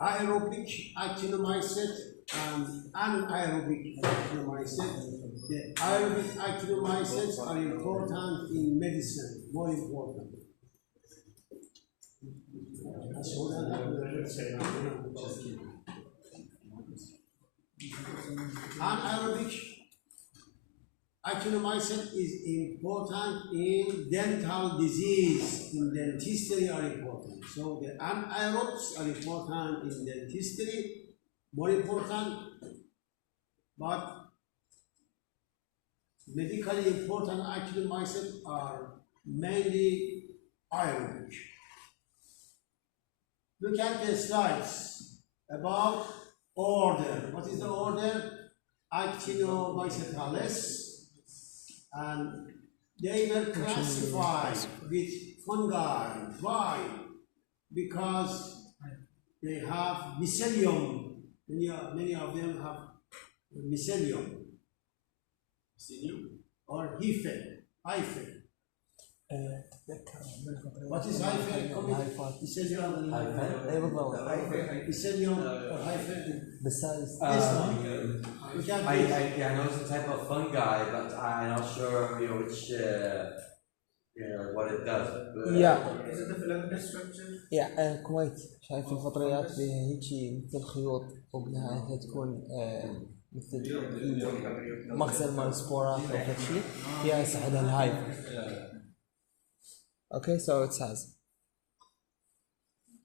aerobic actinomycet and anaerobic actinomycet. The aerobic actinomycets are important in medicine, more important. Anaerobic actinomycet is important in dental disease, in dentistry are important. So the anaerobes are important in dentistry, more important, but medically important actinomycet are mainly aerobic. Look at the slides about order. What is the order? Actinomycetales, and they were classified with fungi. Why? Because they have mycelium. Many of them have mycelium. Or hyphae. What is hyphae? Mycelium. Mycelium or hyphae? Besides this one. I know it's a type of fungi, but I'm not sure which what it does. Yeah. Is it the filament structure? Yeah, كويت شايف الفطريات فيها هيجي مثل خيوط وبنها هي تكون مثل مخزن مال السبورات او هالشيء فيها يساعدها الهايب. Okay, so it says.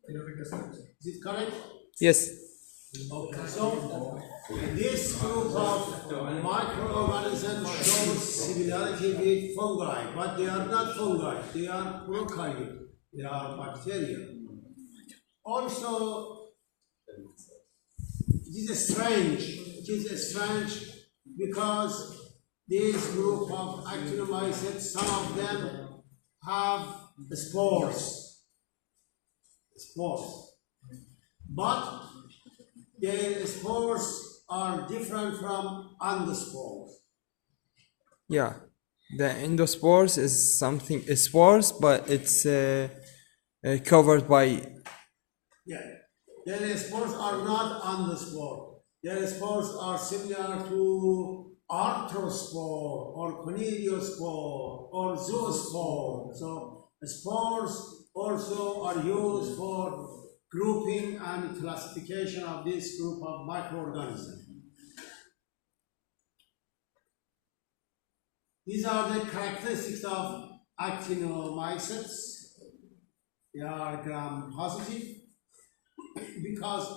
Is it correct? Yes. Okay, so this group of microorganisms shows similarity with fungi, but they are not fungi, they are prokaryote, they are bacteria. Also, it is strange because this group of actinomycets, some of them have spores, but their spores are different from endospores. Yeah, the endospores is something spores, but it's covered by. Yeah, their spores are not endospore. Their spores are similar to arthrospore or conidiospore or zoospore. So spores also are used for grouping and classification of this group of microorganisms. These are the characteristics of actinomycets. They are gram-positive because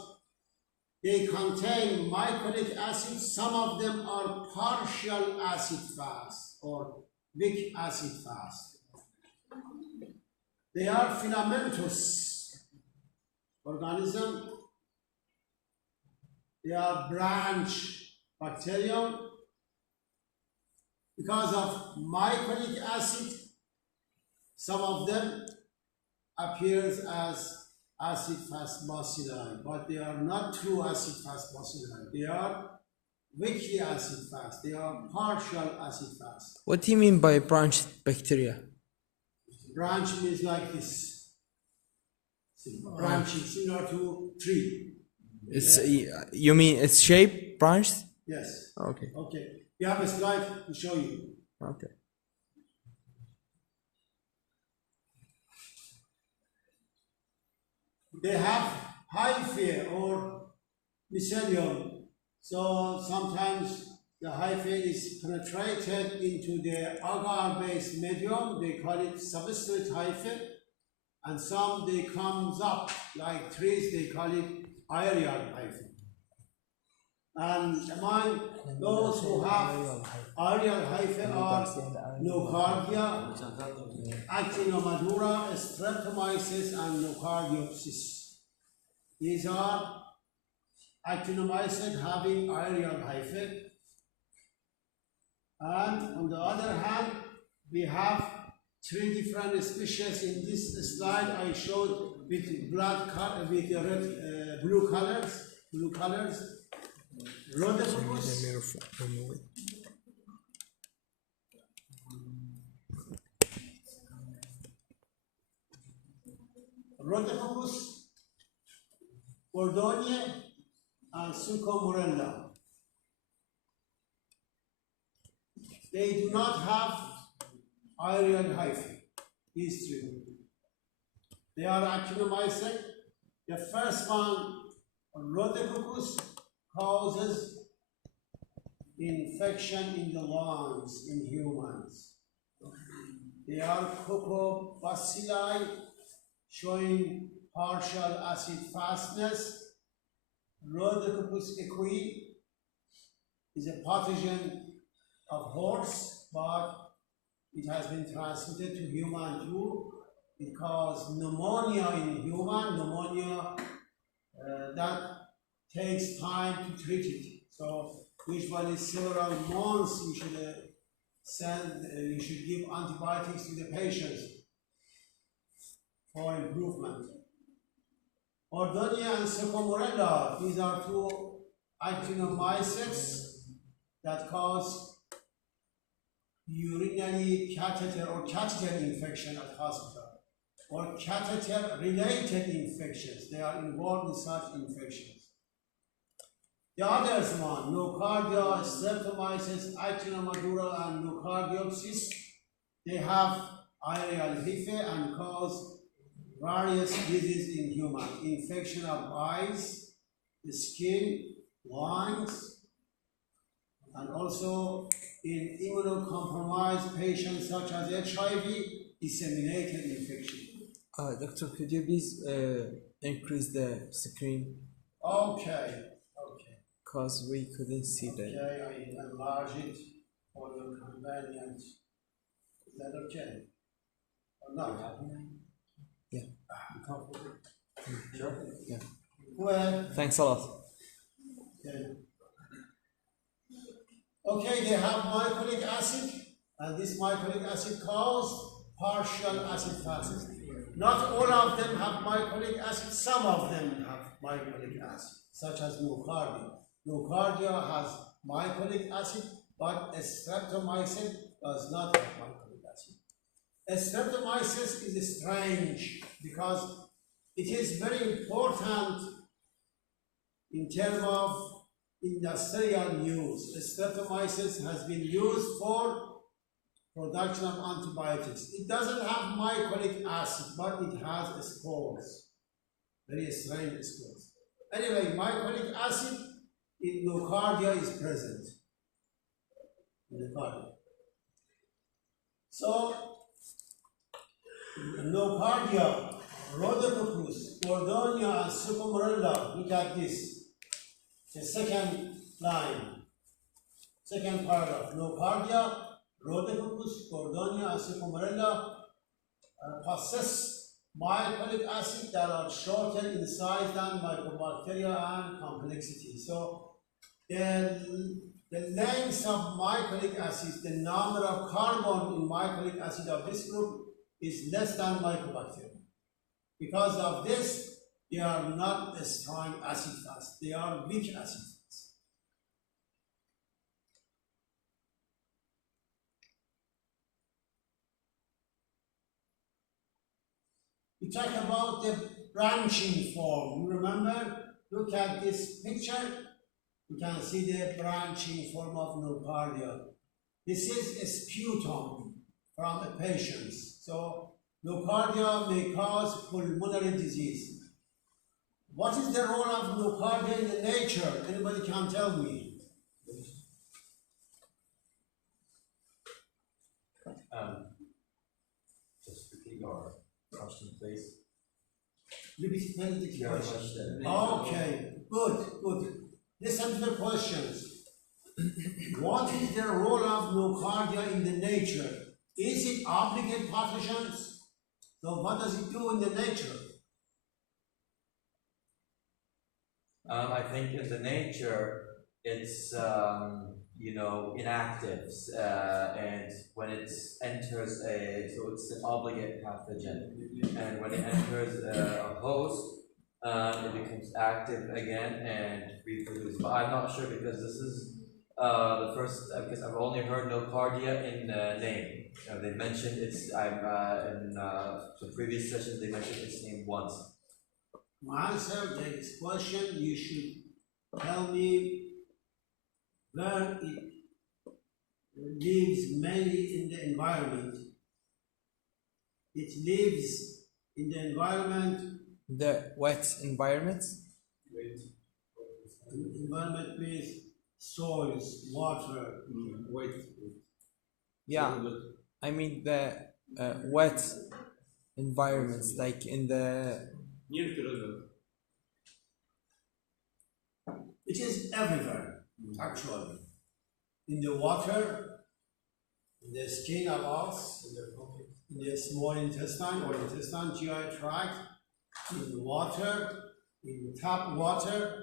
they contain myconic acid. Some of them are partial acid fast or weak acid fast. They are filamentous organism. They are branch bacterium. Because of myconic acid, some of them appears as acid-fast bacilli, but they are not true acid-fast bacilli. They are weakly acid-fast. They are partial acid-fast. What do you mean by branched bacteria? Branch means like this. Branching, similar to tree. It's you mean it's shaped branched? Yes. Okay. Okay. We have a slide to show you. Okay. They have hyphae or mycelium. So sometimes the hyphae is penetrated into the agar-based medium. They call it substrate hyphae. And some they comes up like trees. They call it aerial hyphae. And among those who have aerial hyphae are Nocardia, Actinomadura, Streptomyces, and Nocardiopsis. These are actinomycet having aerial hyphae. And on the other hand, we have three different species in this slide. I showed with blue colors. Rhodophobus, Gordonia, and Sucomorella. They do not have aerial hyphae, these three. They are Actinomycet. The first one, Rhodococcus, causes infection in the lungs in humans. They are Coccobacilli, showing partial acid fastness. Rhodococcus equi is a pathogen of horse, but it has been transmitted to human too. It causes pneumonia in human, pneumonia that takes time to treat it. So usually several months you should give antibiotics to the patients for improvement. Ordonia and Sucomorella, these are two actinomycets that cause urinary catheter or catheter infection at hospital, or catheter-related infections. They are involved in such infections. The others one, Nocardia, Streptomyces, Actinomycet, and Nocardiopsis, they have aerial hyphae and cause various diseases in humans. Infection of eyes, the skin, lungs, and also in immunocompromised patients such as HIV, disseminated infection. Doctor, could you please increase the screen? Okay. Because we couldn't see that. Okay, I enlarge it for your convenience. Is that okay? Or not? Yeah. Sure. Yeah. Go ahead. Thanks a lot. Okay, they have mycolic acid, and this mycolic acid causes partial acid fastness. Not all of them have mycolic acid, some of them have mycolic acid, such as Nocardia. Nocardia has mycolic acid, but Streptomycet does not have mycolic acid. Streptomycet is strange because it is very important in terms of industrial use. Streptomycet has been used for production of antibiotics. It doesn't have mycolic acid, but it has spores, very strange spores. Anyway, mycolic acid in Nocardia is present. Nocardia. So, Nocardia, Rhodococcus, Gordonia, and Sucomorella, look at this. The second line, second paragraph. Nocardia, Rhodococcus, Gordonia, and Sucomorella possess mycolic acid that are shorter in size than mycobacteria and complexity. So the length of mycolic acid, the number of carbon in mycolic acid of this group is less than mycobacteria. Because of this, they are not a strong acid fast. They are weak acid fast. We talk about the branching form. You remember? Look at this picture. You can see the branching form of Nocardia. This is a sputum from a patient. So Nocardia may cause pulmonary disease. What is the role of Nocardia in the nature? Anybody can tell me? Just repeat your question, please. Repeat the Your question. question. Okay, good. Listen to the questions. What is the role of Nocardia in the nature? Is it obligate pathogens? So what does it do in the nature? I think in the nature, it's inactive, and when it enters so it's an obligate pathogen, and when it enters a host, it becomes active again and reproduces. But I'm not sure because this is the first, because I've only heard Nocardia in name. They mentioned its. In some previous sessions they mentioned its name once. To answer this question, you should tell me where it lives mainly in the environment. It lives in the environment. The wet environment. Environment means soils, water, wet. Yeah, I mean the wet environments, like in the. It is everywhere, actually. In the water, in the skin of us, in the small intestine or intestine, GI tract, in the water, in tap water,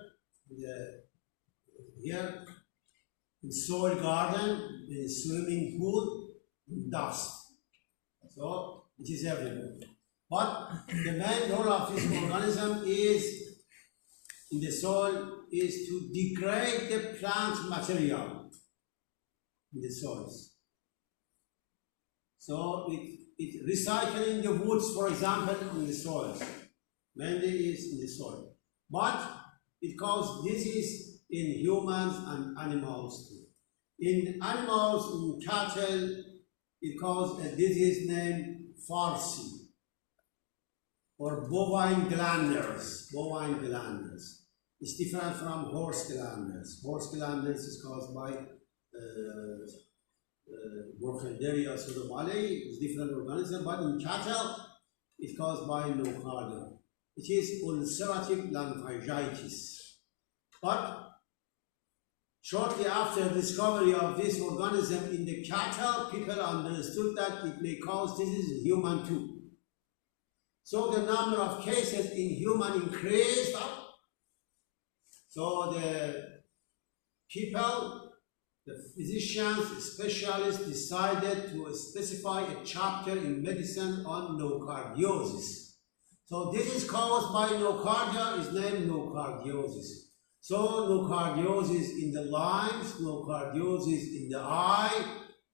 here, in soil garden, in swimming pool, in dust. So it is everywhere. But the main role of this organism is in the soil is to degrade the plant material in the soils. So it recycling the woods, for example, in the soils. Mainly is in the soil. But it causes disease in humans and animals too. In animals, in cattle, it causes a disease named farcy or bovine glanders. Bovine glanders. It's different from horse glanders. Horse glanders is caused by Nocardia pseudomallei. It's different organism, but in cattle, it's caused by Nocardia. It is ulcerative lymphangitis. But shortly after discovery of this organism in the cattle, people understood that it may cause disease in human too. So the number of cases in human increased up. So the people, the physicians, specialists decided to specify a chapter in medicine on nocardiosis. So this is caused by nocardia, is named nocardiosis. So nocardiosis in the lungs, nocardiosis in the eye,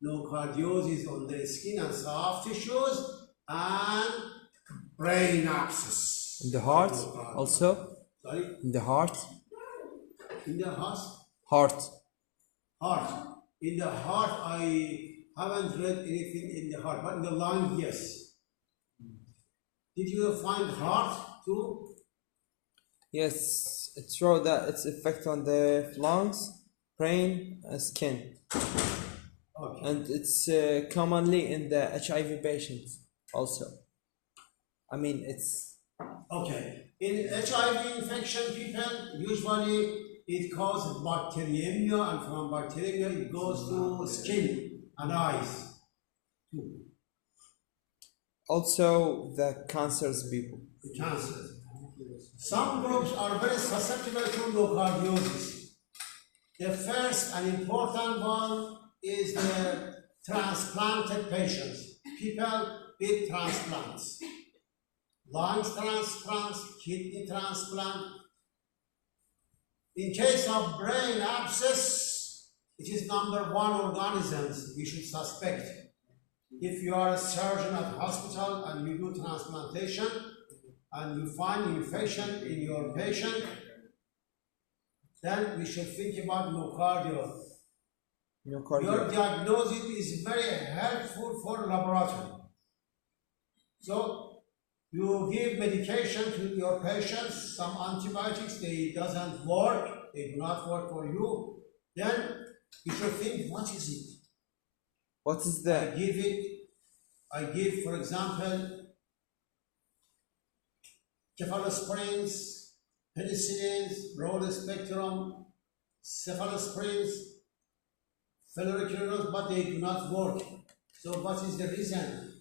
nocardiosis on the skin and soft tissues, and brain abscess. In the heart also. Sorry? In the heart. In the heart? Heart. Heart. In the heart, I haven't read anything in the heart, but in the lung, yes. Did you find heart too? Yes, it's true that it's effect on the lungs, brain, and skin. Okay. And it's commonly in the HIV patients also. I mean, it's. Okay. In HIV infection people, usually it causes bacteremia, and from bacteremia it goes to skin and eyes too. Also, the cancers people. The cancer. Some groups are very susceptible to nocardiosis. The first and important one is the transplanted patients, people with transplants. Lungs transplants, kidney transplant. In case of brain abscess, it is number one organisms we should suspect. If you are a surgeon at hospital and you do transplantation and you find infection in your patient, then we should think about nocardia. Your diagnosis is very helpful for laboratory. So you give medication to your patients, some antibiotics, they doesn't work, they do not work for you, then you should think, what is it? What is that? I give, for example, cephalosporins, penicillins, broad spectrum, cephalosporins, fluoroquinolones, but they do not work. So what is the reason?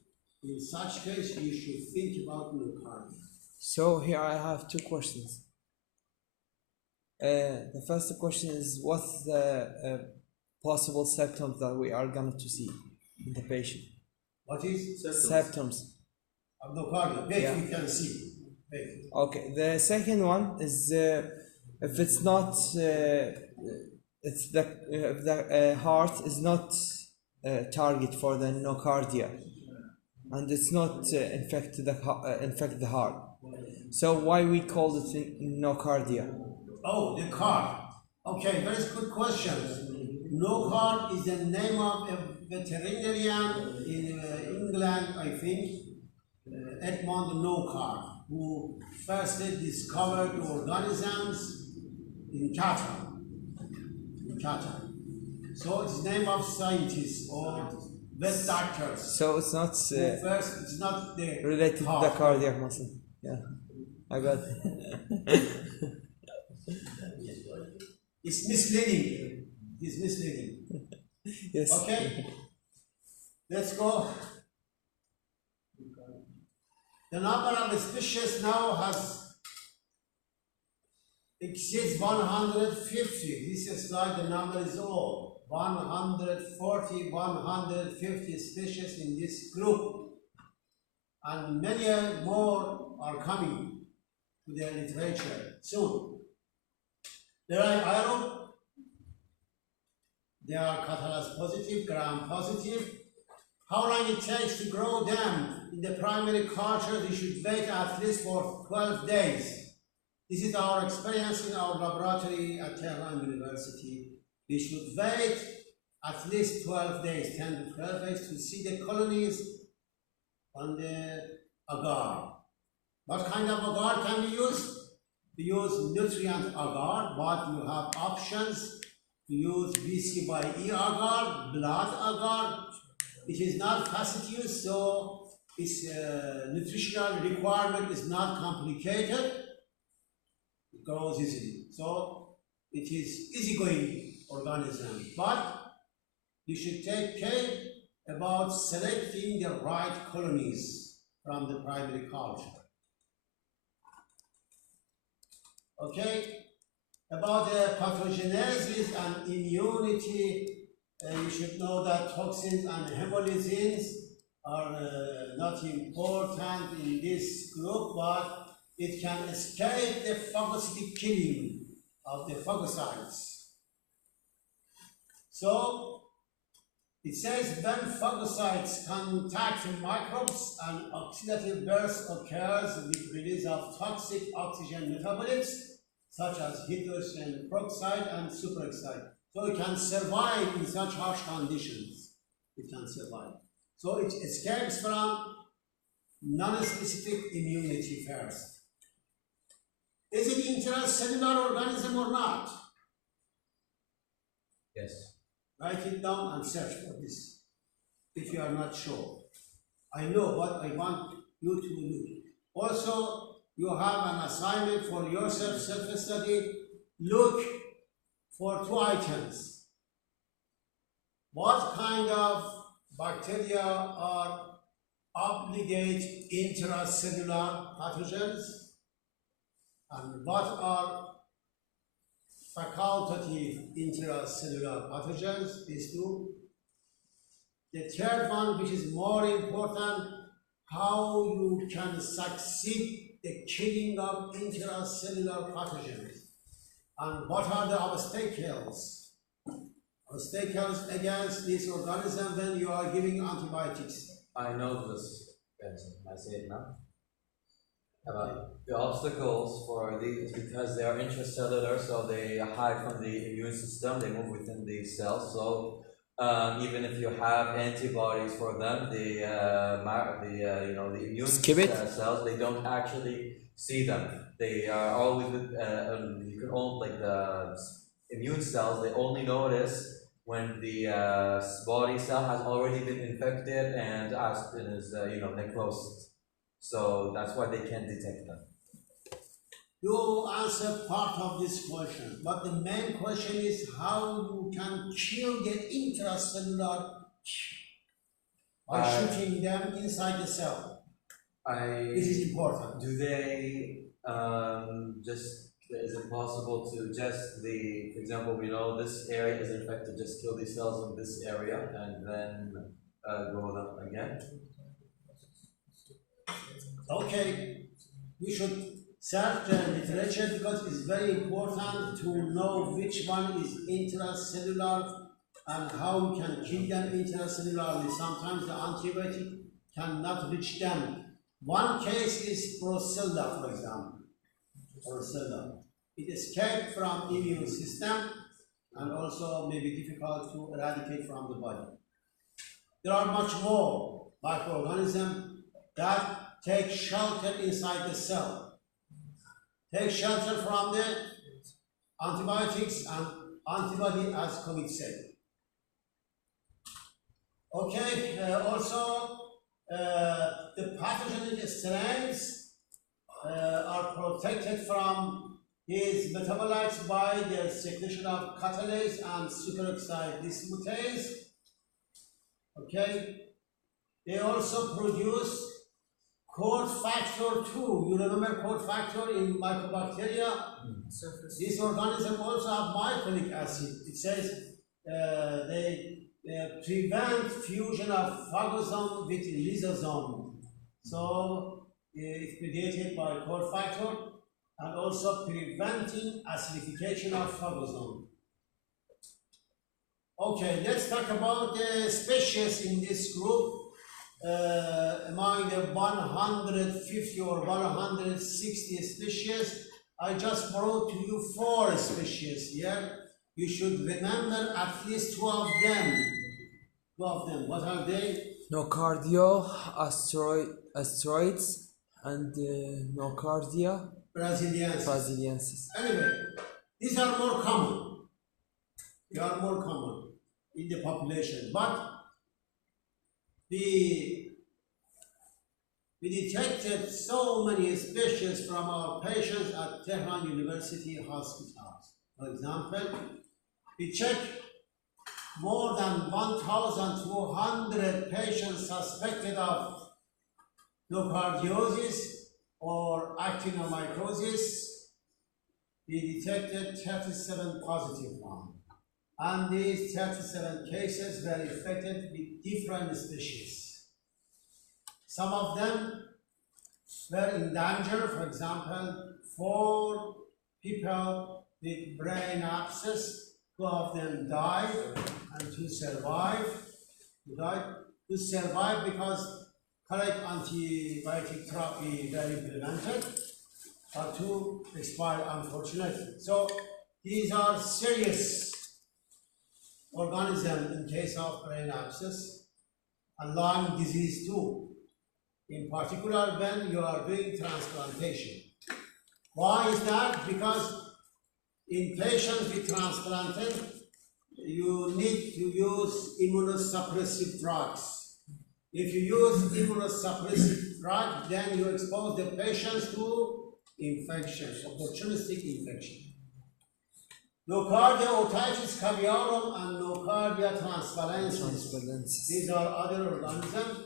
In such case, you should think about nocardia. So here I have two questions. The first question is, what's the possible symptoms that we are going to see in the patient? What is? Symptoms. Of nocardia. Wait, Yeah. we can see. Wait. Okay. The second one is if it's not, it's if the heart is not target for the nocardia, and it's not infect the heart. So why we call it Nocardia? Oh, the card. Okay, very good question. Nocard is the name of a veterinarian in England, I think, Edmund Nocard, who first discovered organisms in cattle. So it's the name of scientists or vet doctors. So it's not First, it's not the related to the cardiac muscle. Yeah, I got it. It's misleading. It's misleading. Yes. Okay, let's go. The number of species now has exceeds 150. This slide, the number is old. 140, 150 species in this group, and many more are coming to the literature soon. There are iron, they are catalase positive, gram positive. How long it takes to grow them in the primary culture, we should wait at least for 12 days. This is our experience in our laboratory at Tehran University. We should wait at least 12 days, 10 to 12 days to see the colonies on the agar. What kind of agar can we use? We use nutrient agar, but you have options to use BC by E agar, blood agar. It is not fastidious, so its nutritional requirement is not complicated. It grows easily. So it is easygoing organism, but you should take care about selecting the right colonies from the primary culture. Okay, about the pathogenesis and immunity, you should know that toxins and hemolysins are not important in this group, but it can escape the phagocytic killing of the phagocytes. So it says when phagocytes contact microbes, an oxidative burst occurs with release of toxic oxygen metabolites such as hydrogen peroxide and superoxide. So it can survive in such harsh conditions. It can survive. So it escapes from non-specific immunity first. Is it intracellular organism or not? Yes. Write it down and search for this if you are not sure. I know, but I want you to look. Also, you have an assignment for yourself, self-study. Look for two items. What kind of bacteria are obligate intracellular pathogens? And what are facultative intracellular pathogens? These two. The third one, which is more important, how you can succeed the killing of intracellular pathogens. And what are the obstacles? Obstacles against this organism when you are giving antibiotics. I know this. I say it now. The obstacles for these is because they are intracellular, so they hide from the immune system. They move within the cells. So even if you have antibodies for them, the immune cells, they don't actually see them. They are always with you can only the immune cells. They only notice when the body cell has already been infected and is necrosis. So that's why they can't detect them. You answer part of this question, but the main question is how you can kill the intracellular by shooting them inside the cell. This is important. Do they is it possible to for example, we know this area is infected, just kill these cells in this area and then grow them again? Okay, we should search the literature because it's very important to know which one is intracellular and how we can kill them intracellularly. Sometimes the antibiotic cannot reach them One case is Brucella, for example. Brucella. It escaped from immune system and also may be difficult to eradicate from the body. There are much more microorganisms that take shelter inside the cell. Take shelter from the antibiotics and antibody, as COVID said. Okay, also the pathogenic strains are protected from his metabolites by the secretion of catalase and superoxide dismutase. Okay, they also produce cord factor 2. You remember cord factor in mycobacteria? This organism also have myconic acid. It says they prevent fusion of phagosome with lysosome. So it's mediated by cord factor and also preventing acidification of phagosome. Okay, let's talk about the species in this group. Among the 150 or 160 species, I just brought to you 4 species here. You should remember at least 2 of them. 2 of them. What are they? Nocardia, asteroids, and Nocardia brasiliensis. Anyway, these are more common. They are more common in the population, but we detected so many species from our patients at Tehran University hospitals. For example, we checked more than 1,200 patients suspected of nocardiosis or actinomycosis. We detected 37 positive ones. And these 37 cases were infected with different species. Some of them were in danger. For example, 4 people with brain abscess, 2 of them died and 2 survived. 2 survived because correct antibiotic therapy were implemented, but 2 expired unfortunately. So these are serious organism in case of brain abscess and lung disease too, in particular when you are doing transplantation. Why is that? Because in patients with transplanted, you need to use immunosuppressive drugs. If you use immunosuppressive drug, then you expose the patients to infection, opportunistic infection. Nocardia otitis caviarum and Nocardia transvalensis. These are other organisms.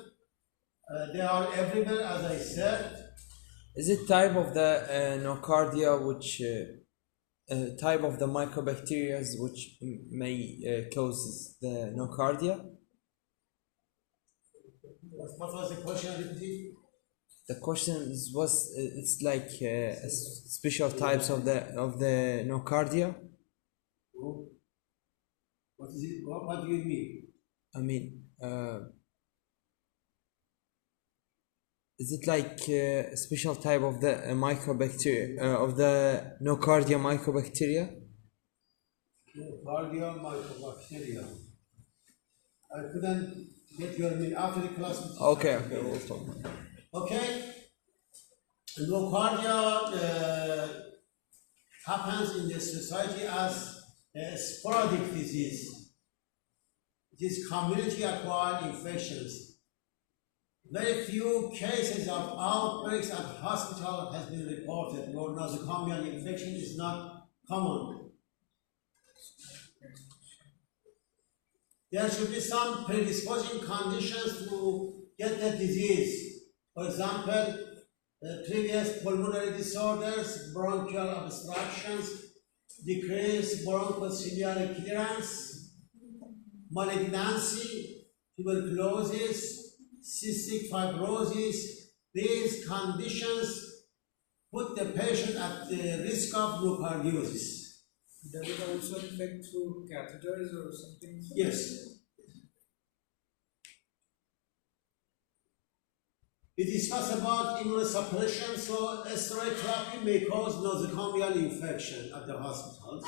They are everywhere, as I said. Is it type of the Nocardia which type of the mycobacteria which may cause the Nocardia? What was the question? The question was it's like special types of the Nocardia. What is it? What do you mean? I mean, is it like a special type of the mycobacteria of the Nocardia mycobacteria? Nocardia mycobacteria. I couldn't get your meaning after the class. Okay, we'll talk. Okay. Nocardia happens in the society as a sporadic disease. It is community-acquired infections. Very few cases of outbreaks at hospital has been reported. Your nosocomial infection is not common. There should be some predisposing conditions to get the disease. For example, previous pulmonary disorders, bronchial obstructions, decreased bronchociliary clearance, malignancy, tuberculosis, cystic fibrosis. These conditions put the patient at the risk of nocardiosis. Does it also affect through catheters or something? Yes. We discussed about immunosuppression, so steroid therapy may cause nosocomial infection at the hospitals.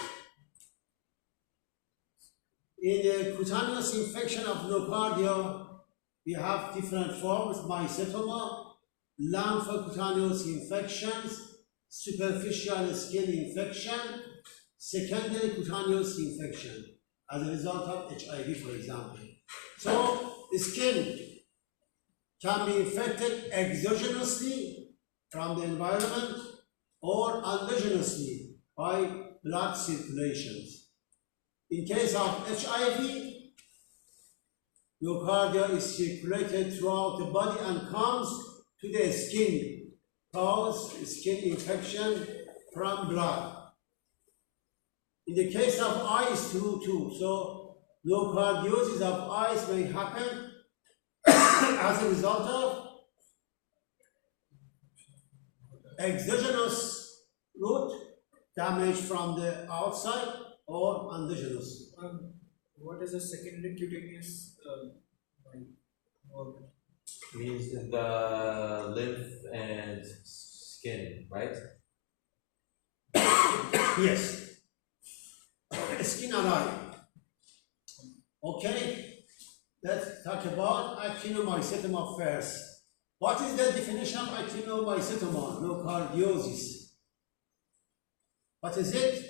In the cutaneous infection of nocardia, we have different forms: mycetoma, lymphocutaneous infections, superficial skin infection, secondary cutaneous infection as a result of HIV, for example. So the skin can be infected exogenously from the environment or endogenously by blood circulations. In case of HIV, nocardia is circulated throughout the body and comes to the skin, cause skin infection from blood. In the case of eyes too, so nocardiosis of eyes may happen as a result of exogenous route damage from the outside or endogenous. What is a secondary cutaneous Means the lymph and skin, right? Yes. Skin and eye. Okay. Let's talk about actinomycetoma first. What is the definition of actinomycetoma? Nocardiosis. What is it?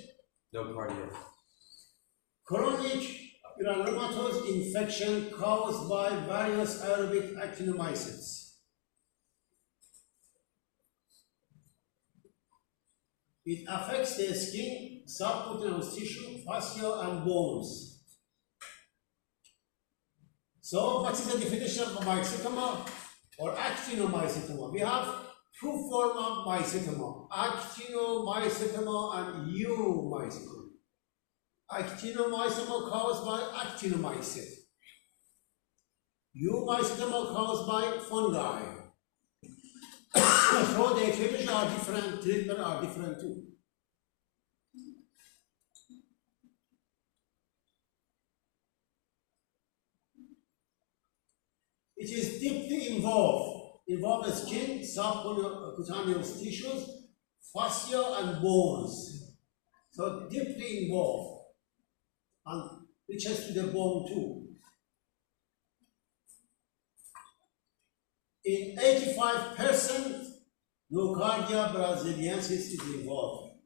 Nocardia. Chronic granulomatous infection caused by various aerobic actinomycetes. It affects the skin, subcutaneous tissue, fascia, and bones. So, what is the definition of mycetoma or actinomycetoma? We have two forms of mycetoma: actinomycetoma and eumycetoma. Actinomycetoma caused by actinomycet. Eumycetoma caused by fungi. So the etiology are different, treatment are different too. It is deeply involved skin, subcutaneous tissues, fascia, and bones. So deeply involved and reaches to the bone too. In 85%, Nocardia brasiliensis is involved.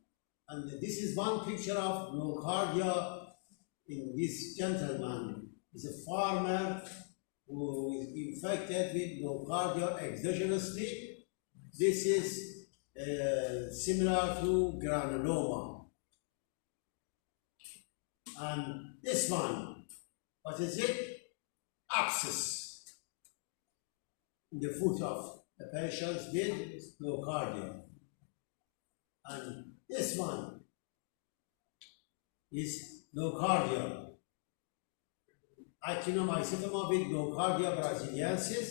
And this is one picture of Nocardia in this gentleman. He's a farmer who is infected with Nocardia exogenously. This is similar to granuloma. And this one, what is it? Abscess in the foot of the patients with nocardia. And this one is nocardia. Actinomycetoma with Nocardia brasiliensis.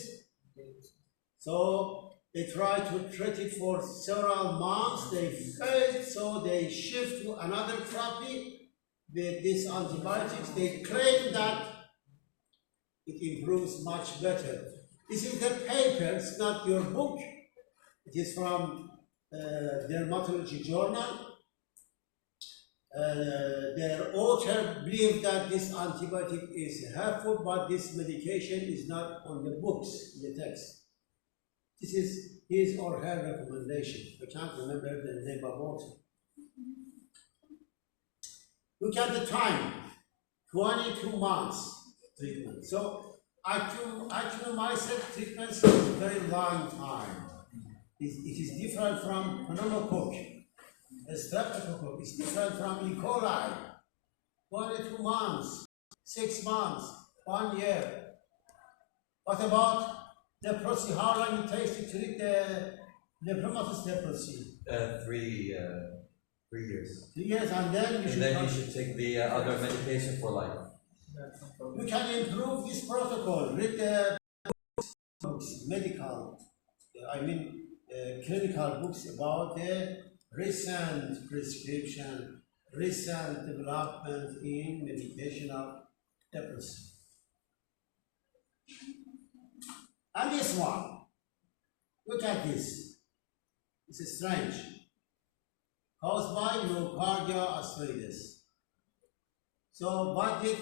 So they tried to treat it for several months. They failed, so they shift to another therapy with these antibiotics. They claim that it improves much better. This is the paper, it's not your book. It is from Dermatology Journal. Their author believed that this antibiotic is helpful, but this medication is not on the books, in the text. This is his or her recommendation. I can't remember the name of author. Look at the time, 22 months treatment. So actinomycet treatments is a very long time. It is different from pneumococcus, streptococcus. It's different from E. coli. 22 months, 6 months, 1 year. What about leprosy? How long it takes to treat the lepromatous leprosy? 3 years. 3 years, and then you should take the other medication for life. You can improve this protocol. Read the books, medical, clinical books about the recent prescription, recent development in medication of leprosy. And this one, Look at this. This is strange. Caused by Nocardia aspergillosis. So what did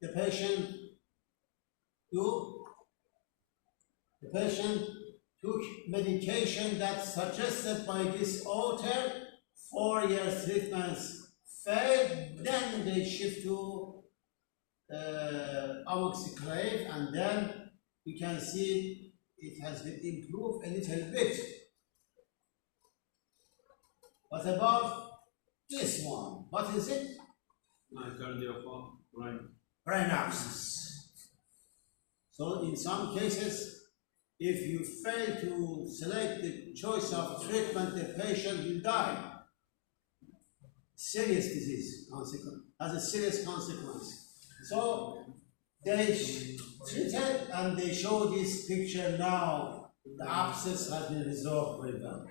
the patient do? The patient took medication that suggested by this author 4 years treatments failed, then they shift to amoxicillin, and then you can see it has been improved a little bit. What about this one? What is it? Nocardia brain. Brain abscess. So in some cases, if you fail to select the choice of treatment, the patient will die. Serious disease consequence, has a serious consequence. So they treated and they show this picture now. The abscess has been resolved very well.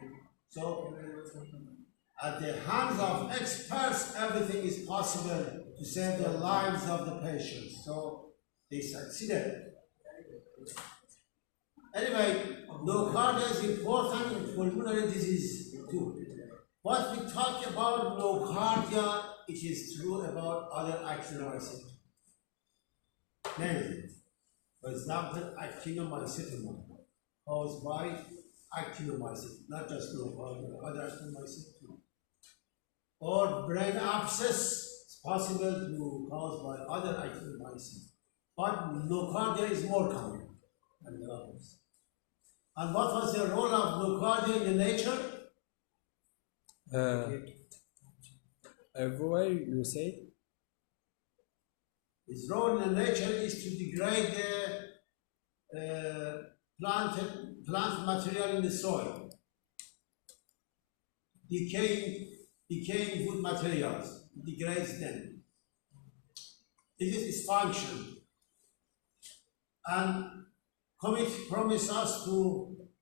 So at the hands of experts, everything is possible to save the lives of the patients. So they succeeded. Anyway, Nocardia is important in pulmonary disease too. What we talk about Nocardia, it is true about other actinomycet. Mainly, for example, Actinomycet caused by Actinomycet, not just Nocardia, other Actinomycet too. Or brain abscess is possible to cause by other Actinomycet, but Nocardia is more common than the others. And what was the role of Nocardia in the nature? Everywhere you say? Its role in the nature is to degrade the plant material in the soil, decaying wood materials, degrades them. This is its function. And committee promised us to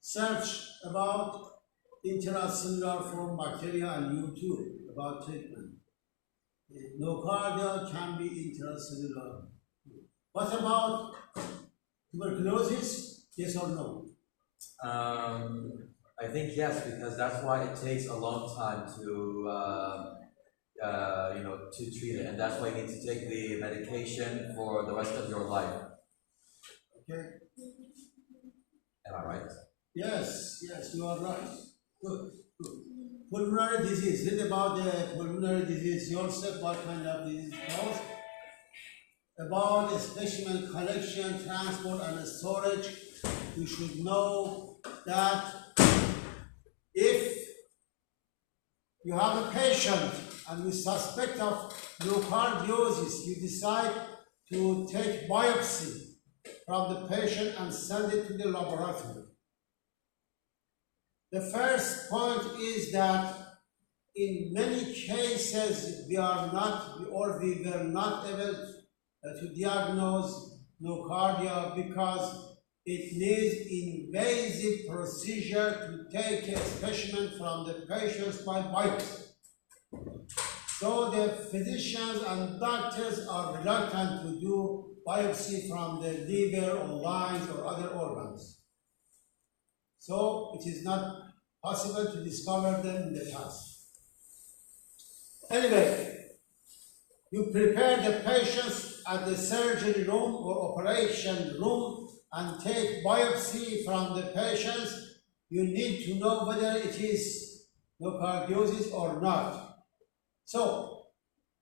search about intracellular form bacteria and you too, about treatment. Nocardia can be intracellular. What about tuberculosis? Yes or no? I think yes, because that's why it takes a long time to to treat it, and that's why you need to take the medication for the rest of your life. Okay. Am I right? Yes, you are right. Good. Pulmonary disease. Read about the pulmonary disease yourself, what kind of disease it caused. About specimen collection, transport, and storage, you should know that if you have a patient and you suspect of nocardiosis, you decide to take biopsy from the patient and send it to the laboratory. The first point is that in many cases we were not able to diagnose nocardia because it needs invasive procedure to take a specimen from the patients by biopsy. So the physicians and doctors are reluctant to do biopsy from the liver or lungs or other organs. So it is not possible to discover them in the past. Anyway, you prepare the patients at the surgery room or operation room and take biopsy from the patients. You need to know whether it is nocardiosis or not. So,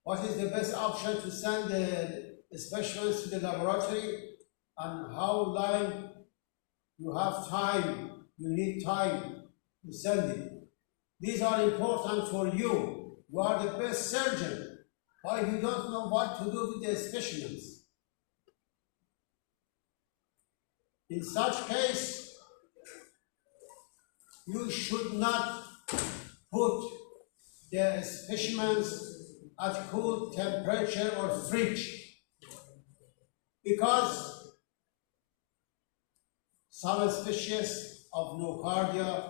what is the best option to send the specimens to the laboratory, and how long you have time, you need time to send it. These are important for you. You are the best surgeon. Why you don't know what to do with the specimens? In such case, you should not put the specimens at cool temperature or fridge, because some species of nocardia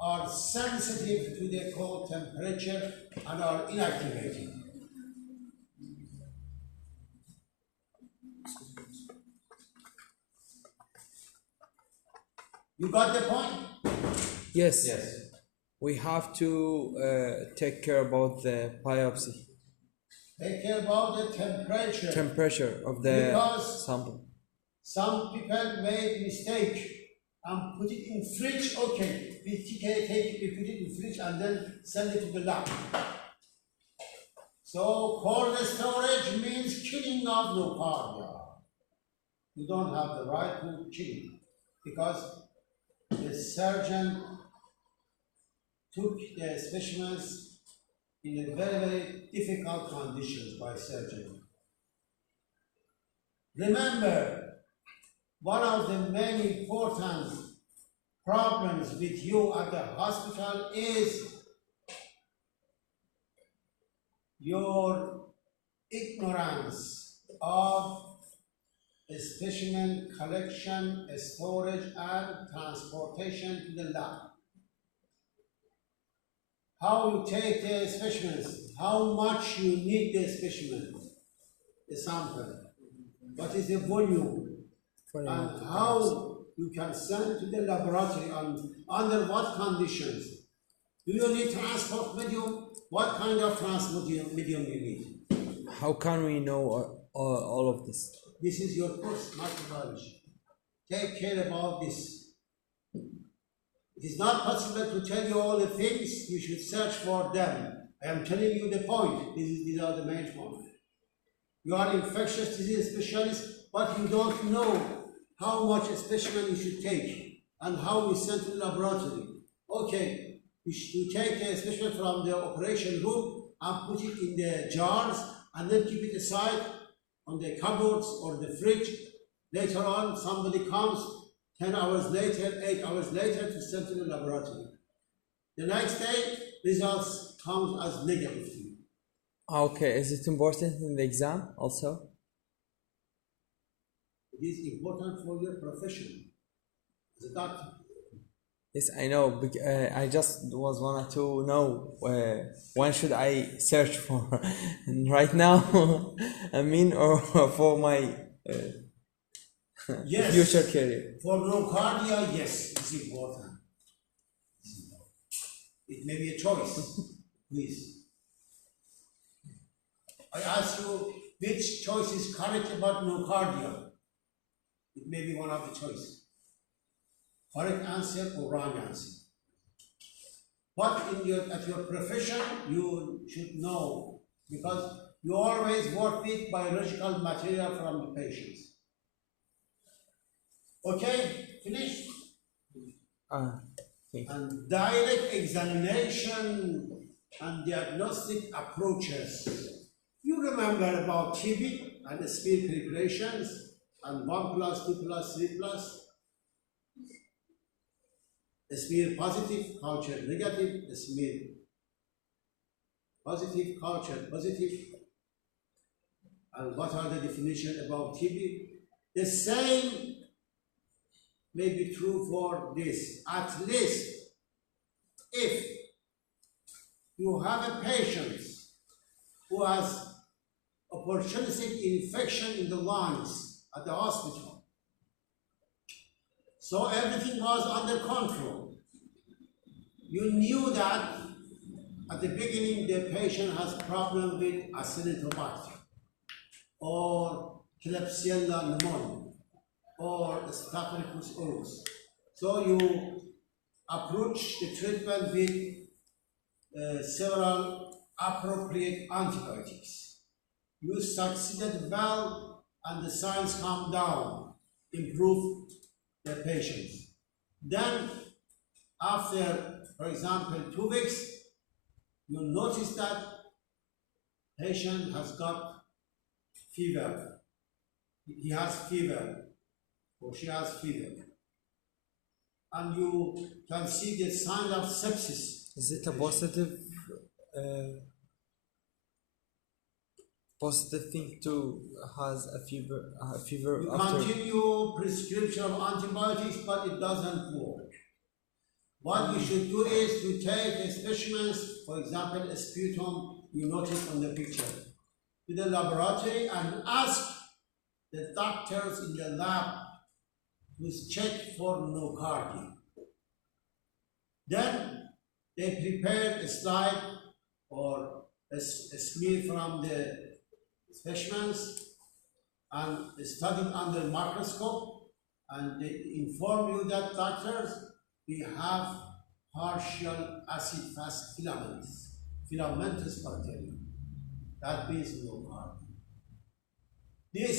are sensitive to the cold temperature and are inactivated. You got the point? Yes. Yes. We have to take care about the biopsy Take care about the temperature of the Because- sample. Some people made mistake and put it in fridge. Okay, we put it in fridge and then send it to the lab. So cold storage means killing of Nocardia. You don't have the right to kill it because the surgeon took the specimens in a very, very difficult conditions by surgery. Remember, one of the main important problems with you at the hospital is your ignorance of specimen collection, storage, and transportation to the lab. How you take the specimens, how much you need the specimen, the sample, what is the volume, and how you can send to the laboratory and under what conditions. Do you need transport medium? What kind of transport medium you need? How can we know all of this? This is your course, microbiology. Take care about this. It is not possible to tell you all the things, you should search for them. I am telling you the point. These are the main points. You are infectious disease specialist, but you don't know how much specimen you should take and how you send to the laboratory. Okay, you take the specimen from the operation room and put it in the jars and then keep it aside on the cupboards or the fridge. Later on, somebody comes 10 hours later, 8 hours later to send to the laboratory. The next day, results come as negative to you. Okay, is it important in the exam also? It is important for your profession as a doctor. Yes, I know. I just wanted to know when should I search for right now, I mean, or for my Yes. future career. For Nocardia, yes, it's important. It may be a choice, please. I ask you which choice is correct about Nocardia. It may be one of the choices. Correct answer or wrong answer. What at your profession you should know, because you always work with biological material from the patients. Okay, finished? And direct examination and diagnostic approaches. You remember about TB and smear preparations and 1+, 2+, 3+. Smear positive, culture negative, smear positive, culture positive. And what are the definitions about TB? The same may be true for this. At least if you have a patient who has opportunistic infection in the lungs at the hospital, so everything was under control. You knew that at the beginning the patient has problem with Actinomycet or Klebsiella pneumoniae or Staphylococcus aureus. So you approach the treatment with several appropriate antibiotics. You succeeded well and the signs calmed down, improved the patients. Then after, for example, 2 weeks, you notice that patient has got fever. He has fever or she has fever. And you can see the sign of sepsis. Is it a positive thing to has a fever You after? continue prescription of antibiotics, but it doesn't work. What you should do is to take specimens, for example, a sputum you notice on the picture, to the laboratory and ask the doctors in the lab to check for Nocardia. Then they prepared a slide or a smear from the specimens and studied under microscope, and they inform you that doctors, we have partial acid-fast filamentous bacteria. That means nocardia. This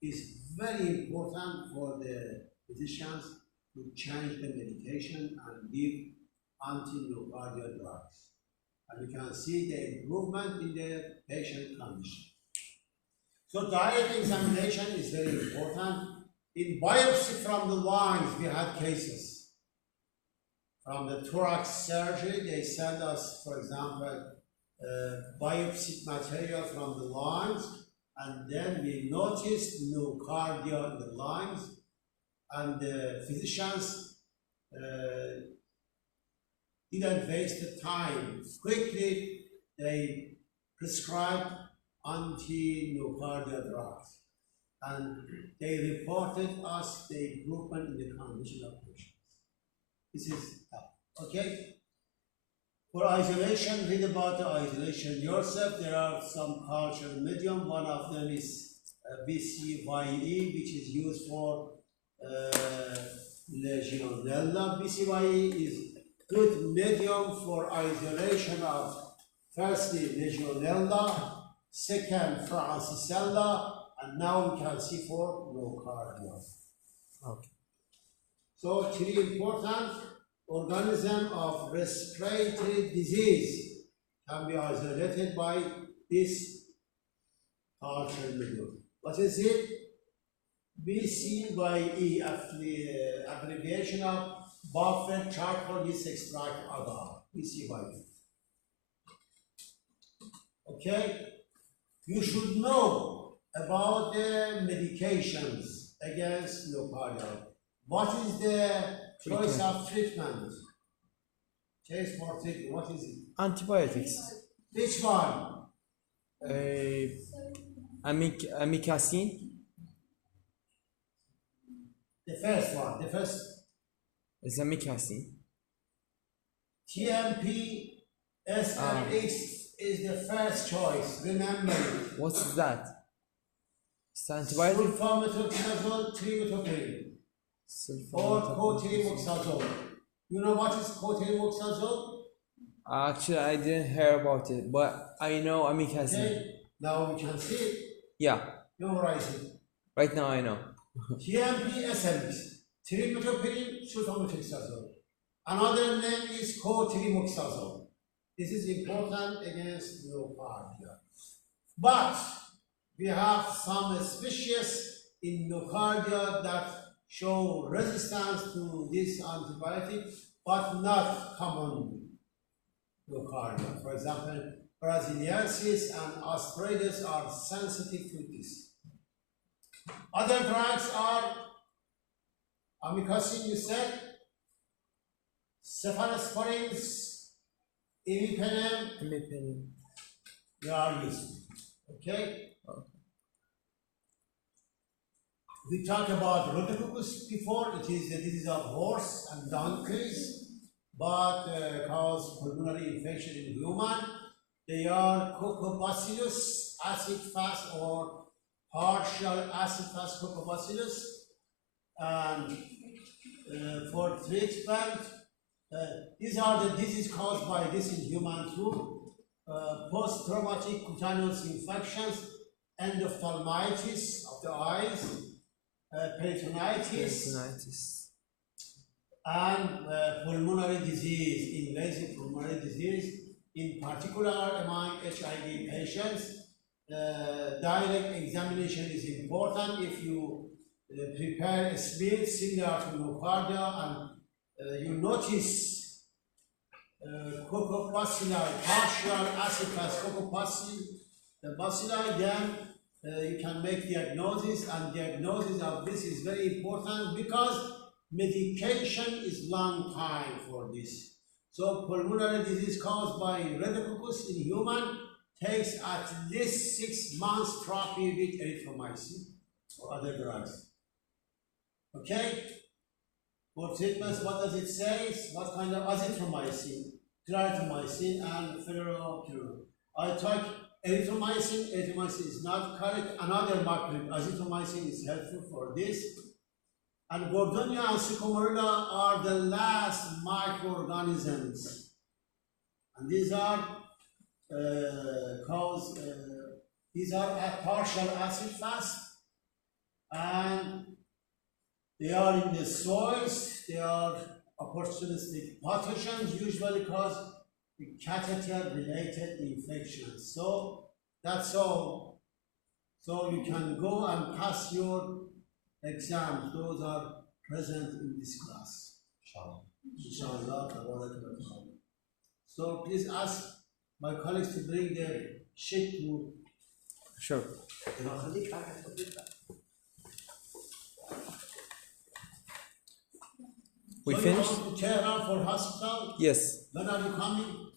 is very important for the physicians to change the medication and give anti-nocardia drugs. And you can see the improvement in the patient condition. So direct examination is very important. In biopsy from the lungs, we had cases. From the thorax surgery, they send us, for example, biopsy material from the lungs, and then we noticed nocardia in the lungs, and the physicians didn't waste the time. Quickly, they prescribed anti-nocardia drugs, and they reported us the improvement in the condition of patients. This is okay. For isolation, read about the isolation yourself. There are some cultural medium. One of them is BCYE, which is used for Legionella. BCYE is good medium for isolation of firstly Legionella, second Francisella, and now we can see for nocardia. Okay. So three important organisms of respiratory disease can be isolated by this cultural medium. What is it? BCYE, abbreviation of buffer charcoal yeast extract agar, BCYE. Okay? You should know about the medications against nocardia. What is the choice of treatment? Choice for treatment, what is it? Antibiotics. Which one? Amikacin. The first one, the first. Is amikacin. TMP SMX is the first choice, remember it. What is that? It's antibiotic. Sulfamethoxazole, trimethoprim, or cotrimoxazole. You know what is cotrimoxazole? Actually, I didn't hear about it, but I know amikacin. Okay, now we can see it. Yeah, Memorize it. right now I know. TMP SMX, trimethoprim, sulfamethoxazole. Another name is cotrimoxazole. This is important against nocardia. But we have some species in nocardia that show resistance to this antibiotic, but not common nocardia. For example, Braziliensis and Aspergillus are sensitive to this. Other drugs are amikacin, you said, cephalosporins, imipenem, they are useful. Okay? We talked about rotavirus before. It is the disease of horse and donkeys, but cause pulmonary infection in human. They are Coccobacillus, acid-fast or partial acid-fast Coccobacillus. And for treatment, these are the diseases caused by this in human too. Post-traumatic cutaneous infections, endophthalmitis of the eyes, peritonitis, and pulmonary disease, invasive pulmonary disease, in particular among HIV patients. Direct examination is important. If you prepare a smear similar to nocardia and you notice Coccobacilli, partial acid-fast Coccobacilli, then you can make diagnosis, and diagnosis of this is very important because medication is long time for this. So pulmonary disease caused by Rhedococcus in human takes at least 6 months therapy with erythromycin or other drugs. Okay? For treatments, what does it say? What kind of azithromycin, clarithromycin, and fluoroquinolone. I took erythromycin. Erythromycin is not correct. Another macrolide, azithromycin, is helpful for this. And Gordonia and Sycomorilla are the last microorganisms. And these are these are a partial acid fast, and they are in the soils. They are opportunistic pathogens, usually cause catheter-related infections. So that's all. So you can go and pass your exams. Those are present in this class. Inshallah. So please ask my colleagues to bring their sheet to. Sure. We So finished? you want to Tehran for hospital? Yes. When are you coming?